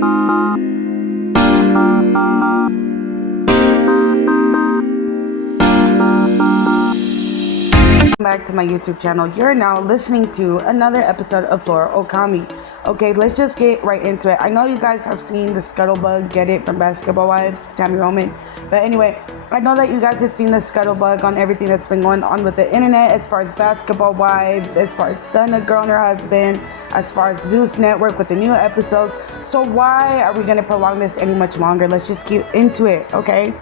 Back to my YouTube channel. You're now listening to another episode of Flora Okami. Okay, let's just get right into it. I know you guys have seen the Scuttlebug, get it, from Basketball Wives, Tammy Roman. But anyway, I know that you guys have seen the Scuttlebug on everything that's been going on with the internet, as far as Basketball Wives, as far as Stun a Girl and Her Husband, as far as Zeus Network with the new episodes. So why are we going to prolong this any much longer? Let's just get into it, okay?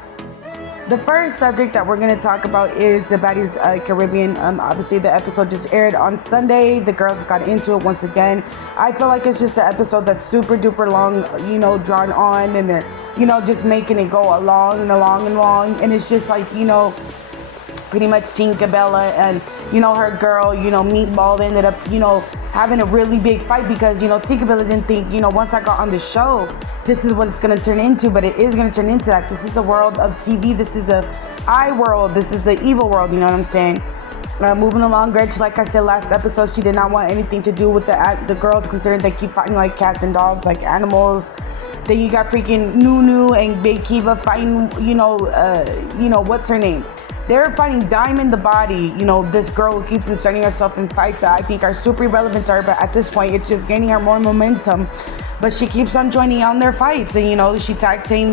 The first subject that we're going to talk about is the Baddies Carribean. Obviously, the episode just aired on Sunday. The girls got into it once again. I feel like it's just an episode that's super duper long, drawn on, and they're, just making it go along and along and along. And it's just like, pretty much Tinkerbella and, her girl, Meatball ended up, having a really big fight because, Tinkerbella didn't think, once I got on the show, this is what it's going to turn into, but it is going to turn into that. This is the world of TV. This is the I world. This is the evil world. You know what I'm saying? Moving along, Gretch, like I said last episode, she did not want anything to do with the girls, considering they keep fighting like cats and dogs, like animals. Then you got freaking Nunu and Big Kiva fighting, what's her name? They're fighting Diamond the Body, this girl who keeps inserting herself in fights that I think are super irrelevant to her, but at this point, it's just gaining her more momentum. But she keeps on joining on their fights, and, she tag team,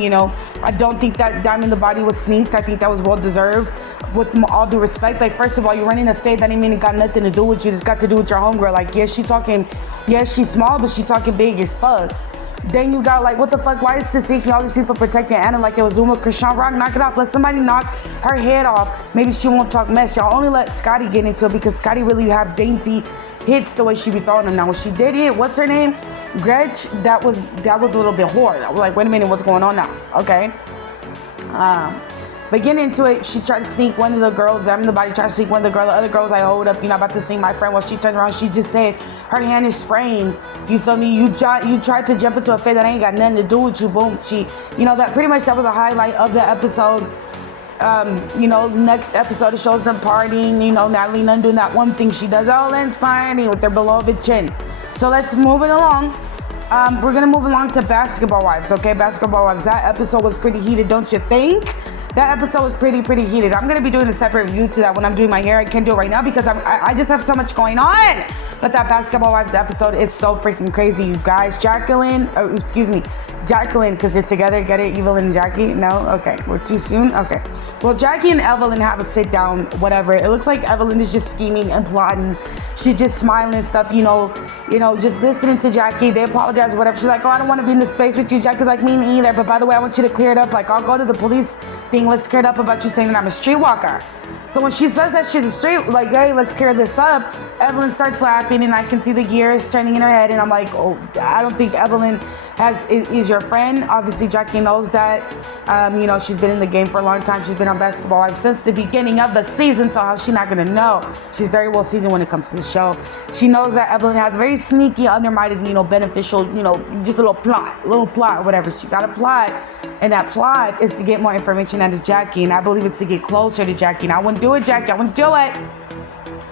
I don't think that Diamond the Body was sneaked. I think that was well deserved, with all due respect. Like, first of all, you're running a fade, that didn't mean it got nothing to do with you. It's got to do with your homegirl. Like, yes, she's small, but she's talking big as fuck. Then you got, like, what the fuck? Why is Tasiki, all these people protecting Anna like it was Uma Krishan Rock? Knock it off. Let somebody knock her head off. Maybe she won't talk mess. Y'all only let Scotty get into it because Scotty really have dainty hits the way she be throwing them. Now, when she did hit, what's her name? Gretch, that was a little bit hard. I was like, wait a minute, what's going on now? Okay. But getting into it, she tried to sneak one of the girls. The Body tried to sneak one of the girls. The other girls, I hold up, about to sneak my friend. Well, she turned around, she just said, her hand is sprained. You feel me? You tried to jump into a fade that ain't got nothing to do with you. Boom. That pretty much, that was a highlight of the episode. Next episode, it shows them partying. Natalie Nunn doing that one thing she does. Oh, Lynn's partying with their beloved chin. So let's move it along. We're going to move along to Basketball Wives, okay? Basketball Wives. That episode was pretty heated, don't you think? That episode was pretty heated. I'm going to be doing a separate review to that when I'm doing my hair. I can't do it right now because I just have so much going on. But that Basketball Wives episode is so freaking crazy, you guys. Jacqueline, because they're together. Get it? Evelyn and Jackie? No? Okay. We're too soon? Okay. Well, Jackie and Evelyn have a sit down, whatever. It looks like Evelyn is just scheming and plotting. She's just smiling and stuff, just listening to Jackie. They apologize, whatever. She's like, oh, I don't want to be in this space with you. Jackie's like, me neither. But by the way, I want you to clear it up. Like, I'll go to the police thing. Let's clear it up about you saying that I'm a streetwalker. So when she says that shit straight, like, hey, let's clear this up, Evelyn starts laughing, and I can see the gears turning in her head, and I'm like, oh, I don't think Evelyn is your friend. Obviously, Jackie knows that. She's been in the game for a long time. She's been on Basketball Wives since the beginning of the season, so how's she not gonna know? She's very well seasoned when it comes to the show. She knows that Evelyn has very sneaky, undermined, beneficial, just a little plot, whatever. She got a plot, and that plot is to get more information out of Jackie, and I believe it's to get closer to Jackie. And I wouldn't do it, Jackie. I wouldn't do it.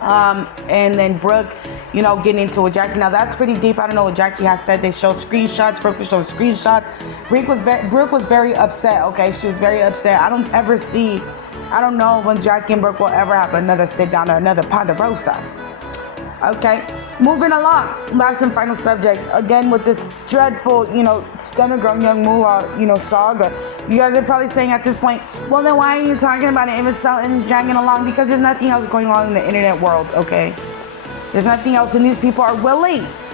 And then Brooke, getting into it. Jackie, now that's pretty deep. I don't know what Jackie has said. They show screenshots. Brooke was showing screenshots. Brooke was very upset, okay? She was very upset. I don't know when Jackie and Brooke will ever have another sit down or another ponderosa. Okay, moving along. Last and final subject. Again, with this dreadful, Stunner Girl, Young Moolah, saga. You guys are probably saying at this point, well, then why are you talking about it if it's dragging along? Because there's nothing else going on in the internet world, okay? There's nothing else, and these people are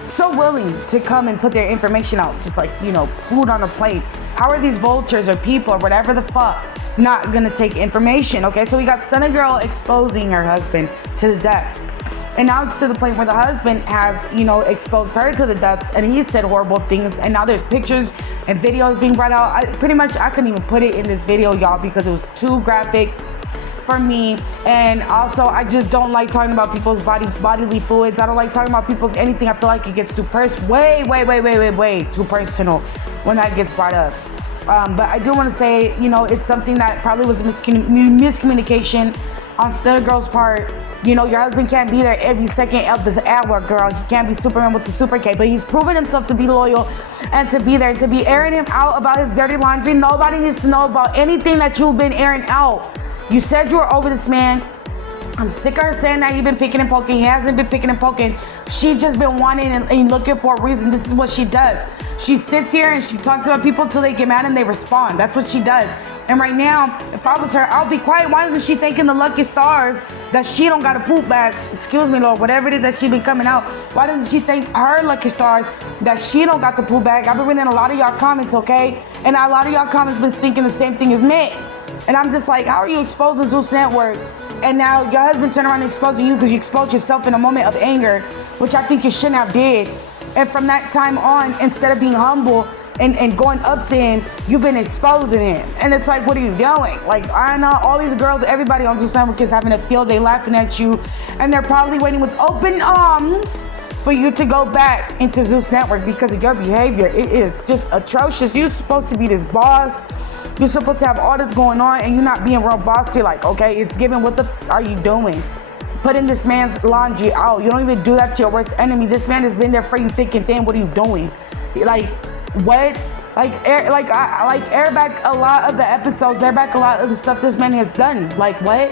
so willing to come and put their information out, just like, food on a plate. How are these vultures or people or whatever the fuck not gonna take information, okay? So we got Stunner Girl exposing her husband to the depths. And now it's to the point where the husband has, exposed her to the depths, and he said horrible things. And now there's pictures and videos being brought out. I couldn't even put it in this video, y'all, because it was too graphic for me. And also, I just don't like talking about people's bodily fluids. I don't like talking about people's anything. I feel like it gets too way too personal when that gets brought up. But I do want to say, it's something that probably was a miscommunication. on Stud Girl's part. You know, your husband can't be there every second of this hour, girl. He can't be Superman with the super cape, but he's proven himself to be loyal and to be there, to be airing him out about his dirty laundry. Nobody needs to know about anything that you've been airing out. You said you were over this man. I'm sick of her saying that he's been picking and poking. He hasn't been picking and poking. She's just been wanting and looking for a reason. This is what she does. She sits here and she talks about people till they get mad and they respond. That's what she does. And right now, if I was her, I'll be quiet. Why isn't she thanking the lucky stars that she don't got a poop bag? Excuse me, Lord, whatever it is that she been coming out. Why doesn't she thank her lucky stars that she don't got the poop bag? I've been reading a lot of y'all comments, okay? And a lot of y'all comments been thinking the same thing as me. And I'm just like, how are you exposing Zeus Network? And now your husband turned around and exposing you because you exposed yourself in a moment of anger, which I think you shouldn't have did. And from that time on, instead of being humble and going up to him, you've been exposing him. And it's like, what are you doing? Like, I know all these girls, everybody on Zeus Network is having a field day laughing at you. And they're probably waiting with open arms for you to go back into Zeus Network because of your behavior. It is just atrocious. You're supposed to be this boss. You're supposed to have all this going on and you're not being real bossy. Like, okay, it's given. What the are you doing? Putting this man's laundry out. You don't even do that to your worst enemy. This man has been there for you thick and thin. What are you doing? Like, what? Air back a lot of the episodes. Air back a lot of the stuff this man has done. Like, what?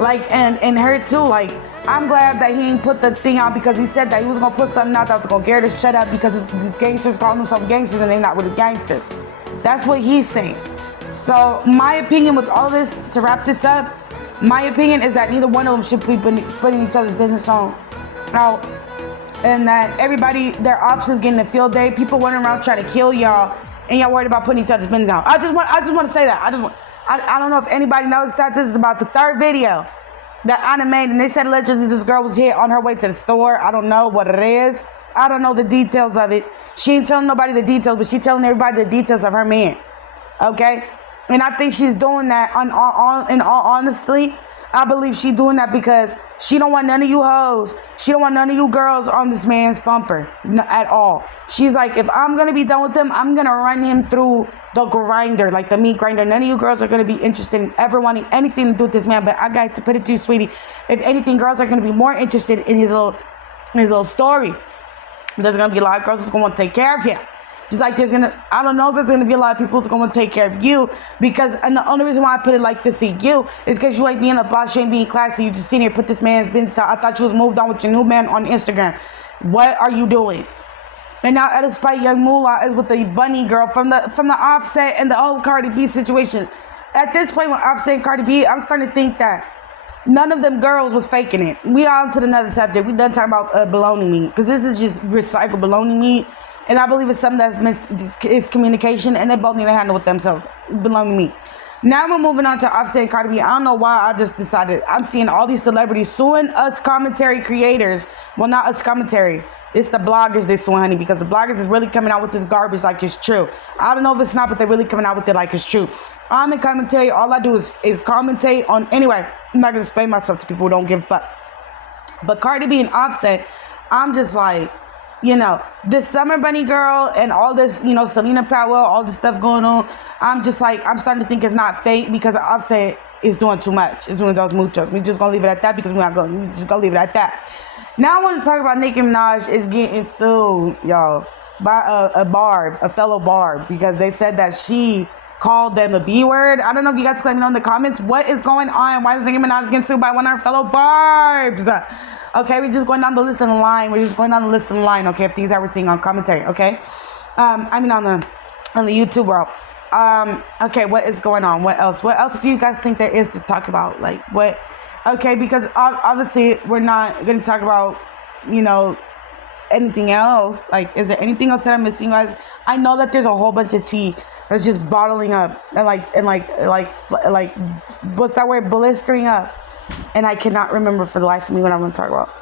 Like, and her too. Like, I'm glad that he didn't put the thing out because he said that he was going to put something out that was going to get her to shut up because these gangsters call themselves gangsters and they're not really gangsters. That's what he's saying. So my opinion with all this, to wrap this up, my opinion is that neither one of them should be putting each other's business on out, and that everybody, their ops is getting a field day. People running around trying to kill y'all, and y'all worried about putting each other's business out. I just want to say that. I don't know if anybody knows that this is about the third video that Anna made, and they said allegedly this girl was hit on her way to the store. I don't know what it is. I don't know the details of it. She ain't telling nobody the details, but she's telling everybody the details of her man. Okay? And I think she's doing that in all honesty. I believe she's doing that because she don't want none of you hoes. She don't want none of you girls on this man's bumper at all. She's like, if I'm going to be done with him, I'm going to run him through the grinder, like the meat grinder. None of you girls are going to be interested in ever wanting anything to do with this man. But I got to put it to you, sweetie. If anything, girls are going to be more interested in his little story. There's going to be a lot of girls that's going to want to take care of him. Just like I don't know if there's going to be a lot of people that's going to take care of you because, and the only reason why I put it like this to you is because you ain't being a boss, you ain't being classy. You just sitting here, put this man's business out. I thought you was moved on with your new man on Instagram. What are you doing? And now, out of spite, Young Moolah is with the bunny girl from the Offset and the whole Cardi B situation. At this point, with Offset and Cardi B, I'm starting to think that none of them girls was faking it. We on to another subject. We done talking about bologna meat because this is just recycled bologna meat. And I believe it's something it's communication, and they both need to handle it themselves. It's bologna meat. Now we're moving on to Offset and Cardi B. I don't know why I just decided. I'm seeing all these celebrities suing us commentary creators. Well, not us commentary. It's the bloggers they suing, honey, because the bloggers is really coming out with this garbage like it's true. I don't know if it's not, but they're really coming out with it like it's true. I'm in commentary. All I do is commentate on. Anyway, I'm not going to explain myself to people who don't give a fuck. But Cardi B and Offset, I'm just like, you know, this Summer Bunny girl and all this, you know, Selena Powell, all this stuff going on. I'm just like, I'm starting to think it's not fake because Offset is doing too much. It's doing those muchos. We just gonna leave it at that because we just gonna leave it at that. Now I want to talk about Nicki Minaj is getting sued, y'all, by a fellow Barb, because they said that she called them a B word. I don't know if you guys can let me know in the comments what is going on. Why is Nicki Minaj getting sued by one of her fellow Barbs? Okay, we're just going down the list of the line. Okay, if these are we're seeing on commentary, okay? I mean on the YouTube world. Okay, what is going on? What else do you guys think there is to talk about? Like, what? Okay, because obviously we're not going to talk about, you know, anything else. Like, is there anything else that I'm missing, guys? I know that there's a whole bunch of tea that's just bottling up and like what's that word? Blistering up. And I cannot remember for the life of me what I'm going to talk about.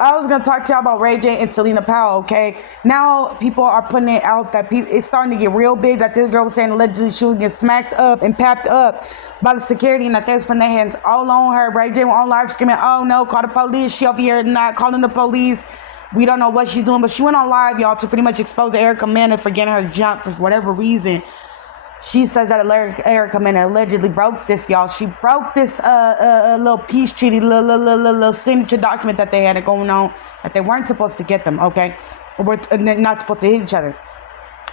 I was going to talk to y'all about Ray J and Selena Powell, okay? Now people are putting it out that it's starting to get real big, that this girl was saying allegedly she was getting smacked up and papped up by the security and that they was putting their hands all on her. Ray J went on live screaming, oh no, call the police. She over here not calling the police. We don't know what she's doing, but she went on live, y'all, to pretty much expose Erica Mena for getting her jumped for whatever reason. She says that Erica Mena allegedly broke this, y'all. She broke this little peace treaty, little signature document that they had going on, that they weren't supposed to get them, okay? And they're not supposed to hit each other.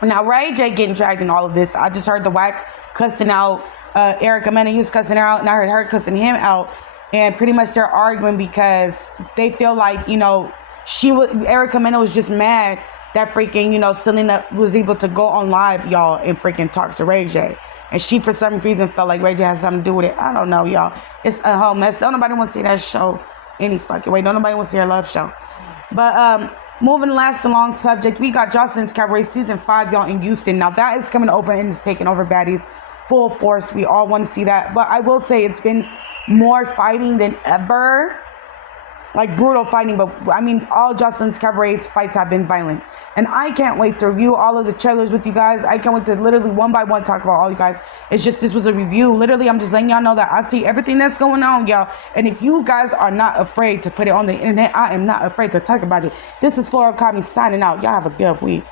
Now, Ray J getting dragged in all of this. I just heard the whack cussing out Erica Mena. He was cussing her out, and I heard her cussing him out. And pretty much they're arguing because they feel like, you know, Erica Mena was just mad that freaking, you know, Selena was able to go on live, y'all, and freaking talk to Ray J. And she, for some reason, felt like Ray J had something to do with it. I don't know, y'all. It's a whole mess. Don't nobody want to see that show any fucking way. Don't nobody want to see her love show. But moving last along subject, we got Jocelyn's Cabaret Season 5, y'all, in Houston. Now, that is coming over and is taking over Baddies full force. We all want to see that. But I will say it's been more fighting than ever. Like, brutal fighting. But, I mean, all Jocelyn's Cabaret's fights have been violent. And I can't wait to review all of the trailers with you guys. I can't wait to literally one by one talk about all you guys. It's just, this was a review. Literally, I'm just letting y'all know that I see everything that's going on, y'all. And if you guys are not afraid to put it on the internet, I am not afraid to talk about it. This is Flora Kami signing out. Y'all have a good week.